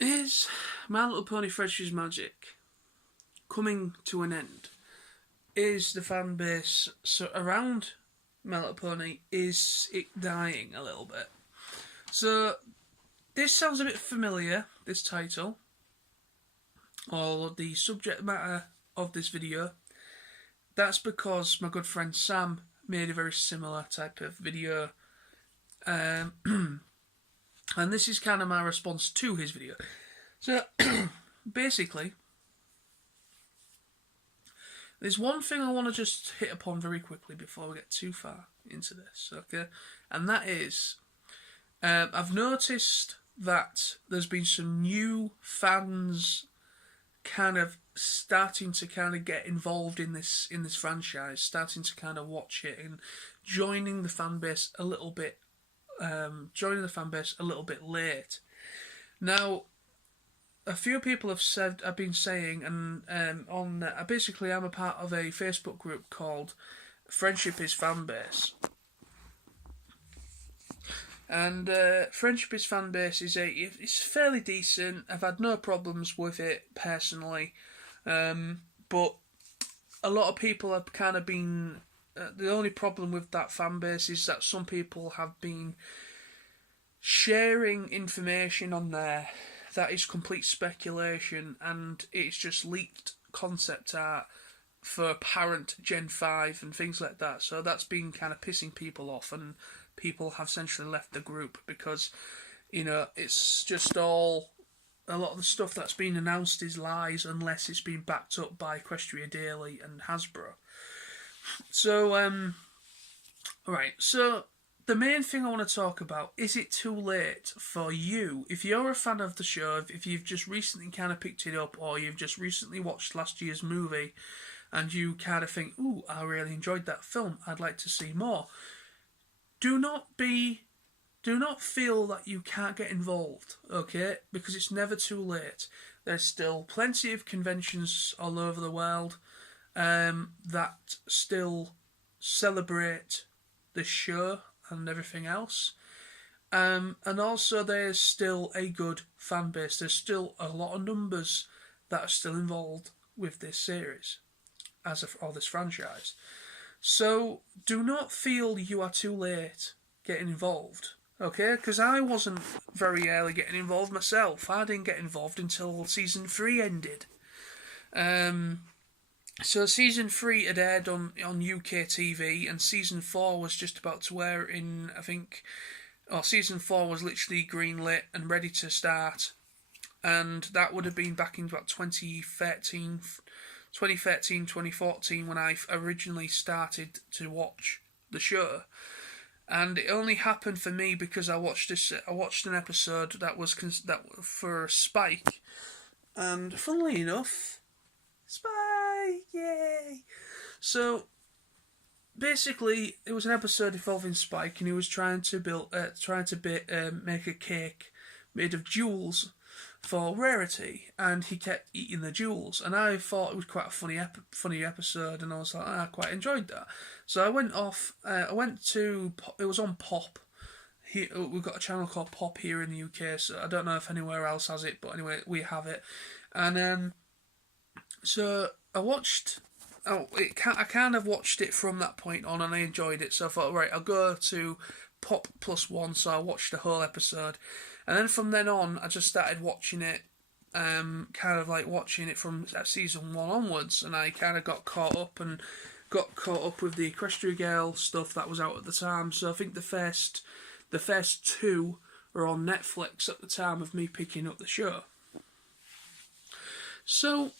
Is My Little Pony Friendship's magic coming to an end? Is the fan base around My Little Pony, is it dying a little bit? So, this sounds a bit familiar, this title, or the subject matter of this video. That's because my good friend Sam made a very similar type of video. And this is kind of my response to his video. So, basically, there's one thing I want to just hit upon very quickly before we get too far into this, okay? And that is, I've noticed that there's been some new fans kind of starting to kind of get involved in this franchise, starting to kind of watch it and joining the fan base a little bit. Joining the fan base a little bit late. Now, a few people have been saying, and basically I'm a part of a Facebook group called Friendship Is Fanbase. And Friendship Is Fanbase it's fairly decent. I've had no problems with it personally, but a lot of people have kind of been. The only problem with that fan base is that some people have been sharing information on there that is complete speculation, and it's just leaked concept art for apparent Gen 5 and things like that. So that's been kind of pissing people off, and people have essentially left the group because, it's just all. A lot of the stuff that's been announced is lies unless it's been backed up by Equestria Daily and Hasbro. So, right, so the main thing I want to talk about, is it too late for you, if you're a fan of the show, if you've just recently kind of picked it up, or you've just recently watched last year's movie, and you kind of think, ooh, I really enjoyed that film, I'd like to see more. Do not feel that you can't get involved, okay? Because it's never too late. There's still plenty of conventions all over the world that still celebrate the show and everything else. And also there's still a good fan base. There's still a lot of numbers that are still involved with this series or this franchise. So do not feel you are too late getting involved. Okay, because I wasn't very early getting involved myself. I didn't get involved until season 3 ended. So season 3 had aired on UK TV, and season 4 was just about to air season 4 was literally greenlit and ready to start, and that would have been back in about 2013, 2014 when I originally started to watch the show. And it only happened for me because I watched an episode that was for Spike, and funnily enough, Spike, yay! So basically, it was an episode involving Spike, and he was trying to make a cake made of jewels for Rarity, and he kept eating the jewels, and I thought it was quite a funny episode, and I was like, I quite enjoyed that. So I went off. It was on Pop. We've got a channel called Pop here in the UK, so I don't know if anywhere else has it, but anyway, we have it, and so I watched. I kind of watched it from that point on, and I enjoyed it. So I thought, right, I'll go to Pop +1. So I watched the whole episode, and then from then on, I just started watching it, kind of like watching it from season 1 onwards, and I kind of got caught up with the Equestria Girl stuff that was out at the time. So I think the first 2 were on Netflix at the time of me picking up the show. So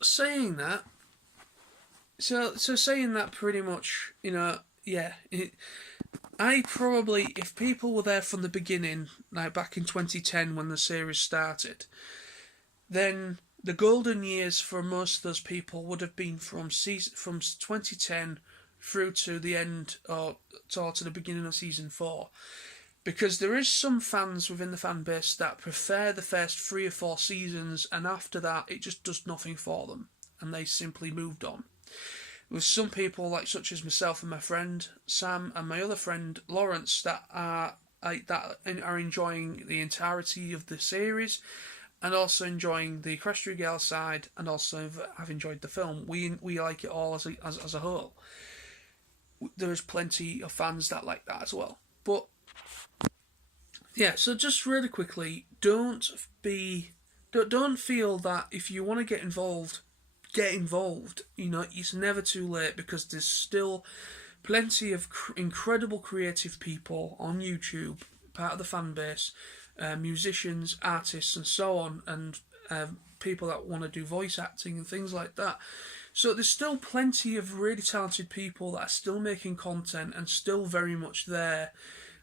saying that pretty much, I probably, if people were there from the beginning, like back in 2010 when the series started, then the golden years for most of those people would have been from 2010 through to the end, or to the beginning of season 4. Because there is some fans within the fan base that prefer the first 3 or 4 seasons, and after that it just does nothing for them, and they simply moved on. With some people, such as myself and my friend Sam and my other friend Lawrence, that are that are enjoying the entirety of the series, and also enjoying the Equestria Girl side, and also have enjoyed the film. We like it all as a whole. There is plenty of fans that like that as well. But yeah, so just really quickly, don't feel that if you want to get involved, get involved. You know, it's never too late, because there's still plenty of incredible creative people on YouTube, part of the fan base, musicians, artists, and so on, and people that want to do voice acting and things like that. So there's still plenty of really talented people that are still making content and still very much there.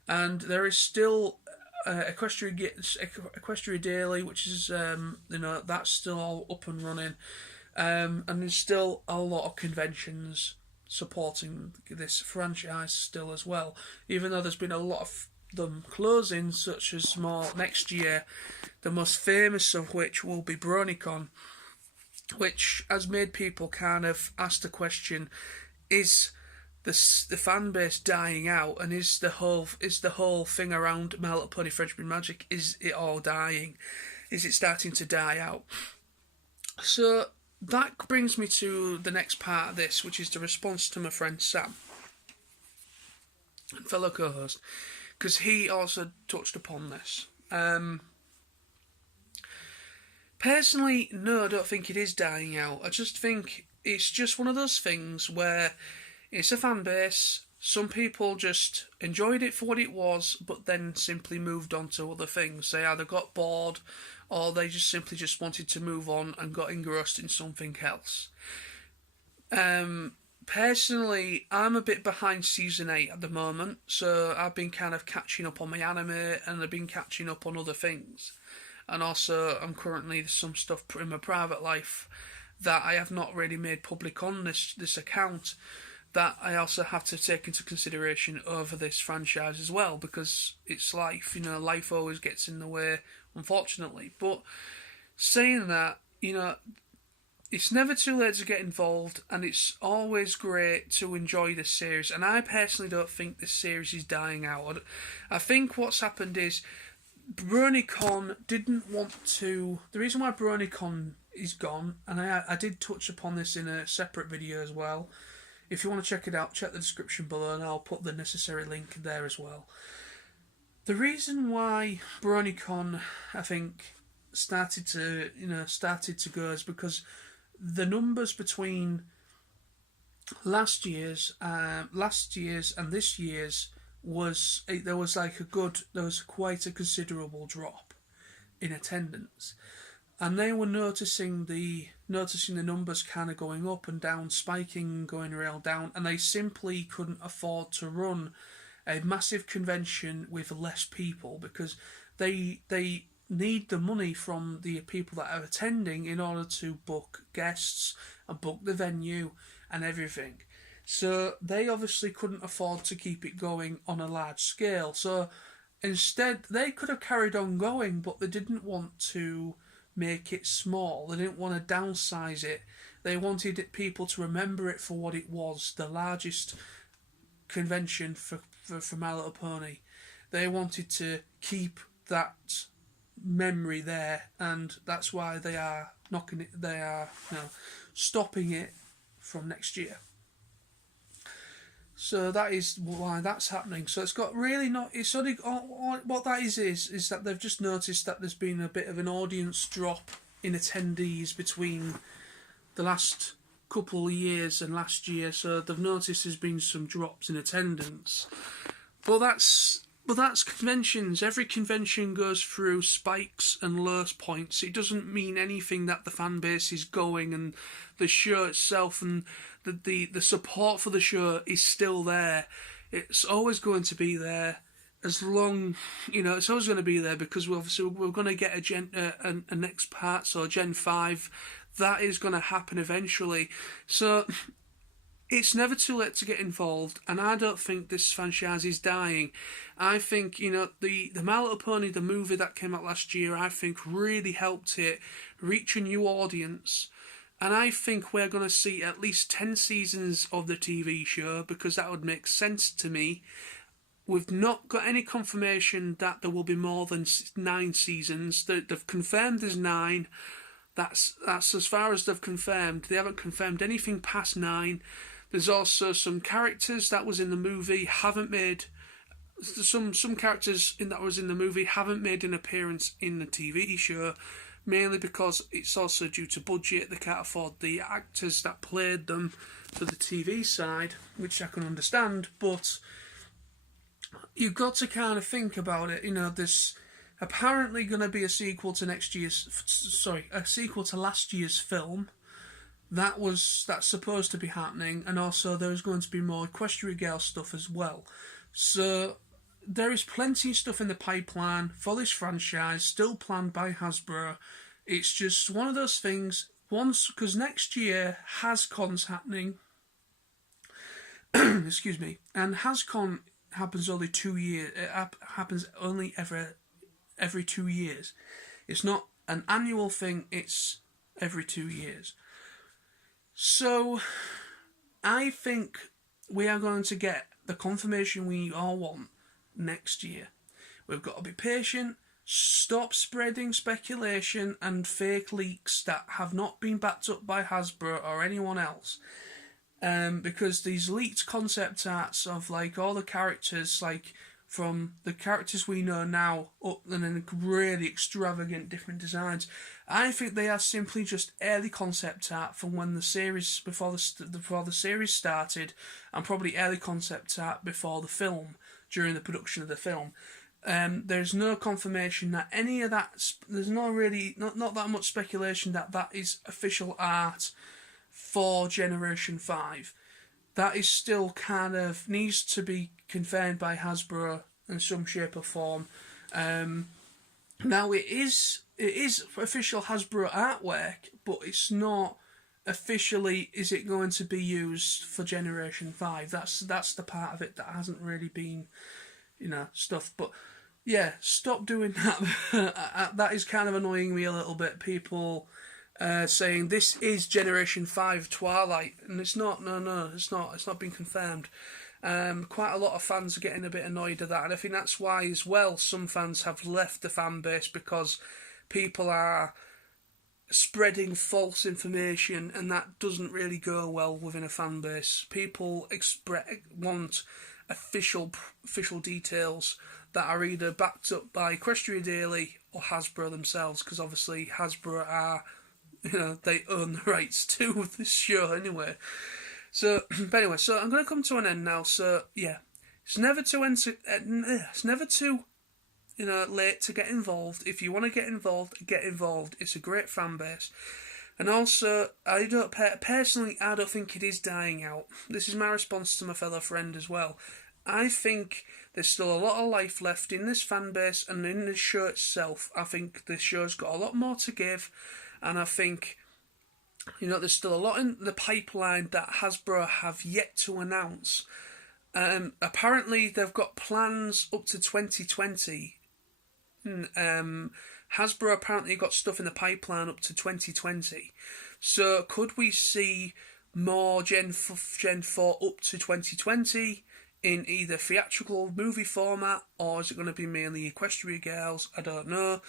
And there is still Equestria Daily, which is that's still all up and running, and there's still a lot of conventions supporting this franchise still as well. Even though there's been a lot of them closing, such as more next year, the most famous of which will be Bronycon, which has made people kind of ask the question: is the fan base dying out, and is the whole thing around My Little Pony Friendship and Magic, is it all dying? Is it starting to die out? So that brings me to the next part of this, which is the response to my friend Sam, fellow co-host, because he also touched upon this. Personally, no, I don't think it is dying out. I just think it's just one of those things where it's a fan base. Some people just enjoyed it for what it was, but then simply moved on to other things. They either got bored, or they just simply just wanted to move on and got engrossed in something else. Personally, I'm a bit behind season 8 at the moment, so I've been kind of catching up on my anime, and I've been catching up on other things. And also, I'm currently some stuff in my private life that I have not really made public on this account, that I also have to take into consideration over this franchise as well, because it's life. You know, life always gets in the way, unfortunately. But saying that, you know, it's never too late to get involved, and it's always great to enjoy this series. And I personally don't think this series is dying out. I think what's happened is Bronycon didn't want to. The reason why Bronycon is gone, and I did touch upon this in a separate video as well. If you want to check it out, check the description below, and I'll put the necessary link there as well. The reason why Bronycon, I think, started to go is because the numbers between last year's and this year's there was quite a considerable drop in attendance, and they were noticing the numbers kind of going up and down, spiking, going real down, and they simply couldn't afford to run a massive convention with less people, because they need the money from the people that are attending in order to book guests and book the venue and everything. So they obviously couldn't afford to keep it going on a large scale. So instead, they could have carried on going, but they didn't want to make it small. They didn't want to downsize it. They wanted people to remember it for what it was, the largest convention for My Little Pony. They wanted to keep that memory there, and that's why they are stopping it from next year. So that is why that's happening. So it's got really not. It's only what that is that they've just noticed that there's been a bit of an audience drop in attendees between the last couple of years and last year. So they've noticed there's been some drops in attendance. But that's conventions. Every convention goes through spikes and low points. It doesn't mean anything that the fan base is going, and the show itself and the support for the show is still there. It's always going to be there as long, it's always going to be there, because we're going to get a next part, so Gen 5, that is going to happen eventually. So it's never too late to get involved, and I don't think this franchise is dying. I think, the My Little Pony, the movie that came out last year, I think really helped it reach a new audience. And I think we're going to see at least 10 seasons of the TV show, because that would make sense to me. we've not got any confirmation that there will be more than 9 seasons. They've confirmed there's 9. That's as far as they've confirmed. They haven't confirmed anything past 9. There's also some characters that was in the movie haven't made some characters that was in the movie haven't made an appearance in the TV show, mainly because it's also due to budget. They can't afford the actors that played them for the TV side, which I can understand, but you've got to kind of think about it. There's apparently going to be a sequel to last year's film. That's supposed to be happening, and also there's going to be more Equestria Girl stuff as well. So there is plenty of stuff in the pipeline for this franchise, still planned by Hasbro. It's just one of those things. Because next year HasCon's happening. Excuse me, and HasCon happens only 2 years. It happens only every 2 years. It's not an annual thing. It's every 2 years. So I think we are going to get the confirmation we all want next year. We've got to be patient, stop spreading speculation and fake leaks that have not been backed up by Hasbro or anyone else. Because these leaked concept arts of all the characters, from the characters we know now up and then really extravagant different designs, I think they are simply just early concept art from when the series before the series started, and probably early concept art before the film, during the production of the film. There's no confirmation that any of that. There's not that much speculation that is official art for Generation 5. That is still kind of needs to be confirmed by Hasbro in some shape or form. Now it is official Hasbro artwork, but it's not officially. Is it going to be used for Generation 5? That's the part of it that hasn't really been, stuff. But yeah, stop doing that. That is kind of annoying me a little bit. People saying this is Generation 5 Twilight, and it's not. No, it's not. It's not been confirmed. Quite a lot of fans are getting a bit annoyed at that, and I think that's why as well some fans have left the fan base, because people are spreading false information, and that doesn't really go well within a fan base. People want official details that are either backed up by Equestria Daily or Hasbro themselves, because obviously Hasbro are, they own the rights to this show anyway. So, but anyway, so I'm going to come to an end now. So yeah, it's never too late to get involved. If you want to get involved, get involved. It's a great fan base. And also, I don't think it is dying out. This is my response to my fellow friend as well. I think there's still a lot of life left in this fan base and in this show itself. I think this show's got a lot more to give, and I think, there's still a lot in the pipeline that Hasbro have yet to announce. Apparently, they've got plans up to 2020. Hasbro apparently got stuff in the pipeline up to 2020. So could we see more Gen 4 up to 2020 in either theatrical movie format, or is it going to be mainly Equestria Girls? I don't know.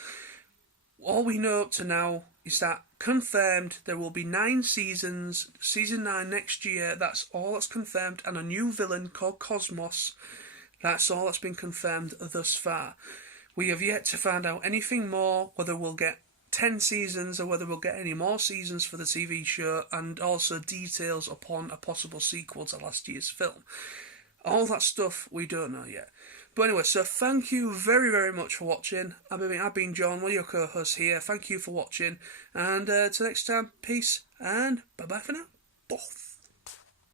All we know up to now is that confirmed there will be 9 seasons, season 9 next year. That's all that's confirmed, and a new villain called Cosmos. That's all that's been confirmed thus far. We have yet to find out anything more, whether we'll get 10 seasons or whether we'll get any more seasons for the TV show, and also details upon a possible sequel to last year's film. All that stuff we don't know yet. But anyway, so thank you very, very much for watching. I've been John, one of your co-hosts here. Thank you for watching, and till next time, peace, and bye-bye for now. Both.